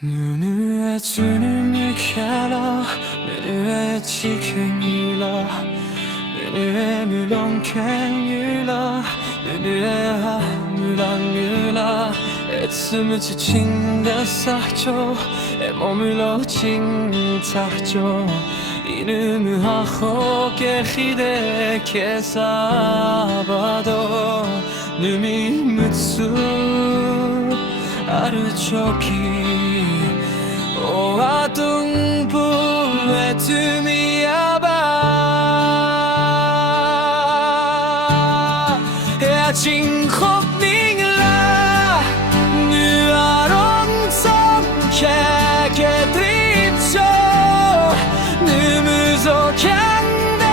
눈에 주는 일캐라 눈에 지경이라 눈에 물렁캥이라 눈에 하물랑이라 애씀을 지친 데 쌓죠 에 머물러진 탁죠 이름을 하호게 기대 개사바도 눈이 묻수 아르초기 오아둥부에 투미야바 야징콕닝라 누아롱성 캐게드립죠 누무소 캔데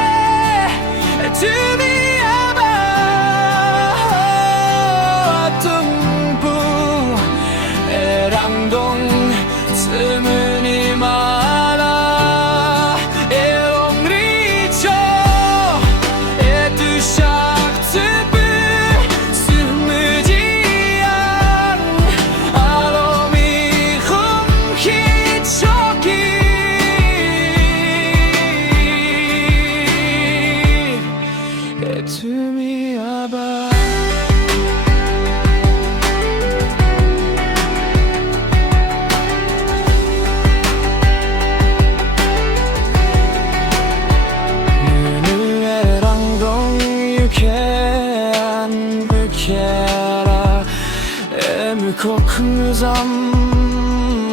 투미야바 아둥부 에랑동 스무니 마라 에롱리죠 에두샥츠브 스무지안 아로미 훔키초기 에투미야바 에무코크무잠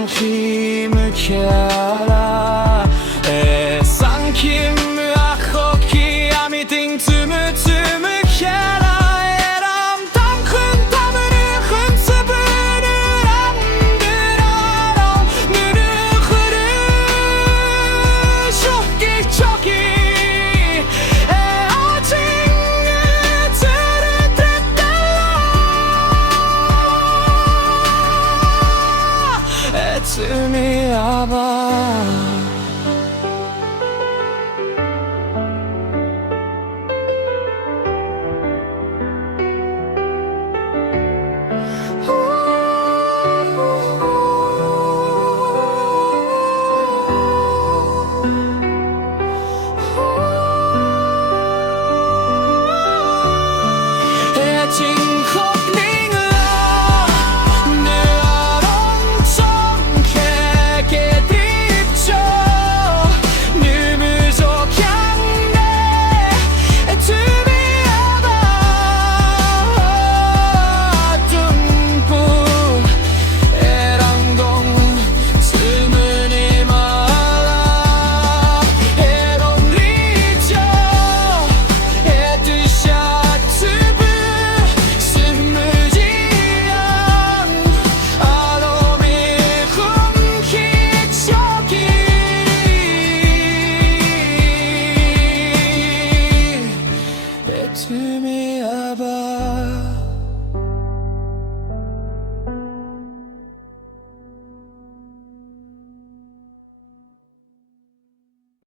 힘을 캐라 에상킴 아코키 아미딩 춤을 캐라 에람 담큰 담을 흔스브를 안들어라 누르 흐르 쇼기 초기 에투미야바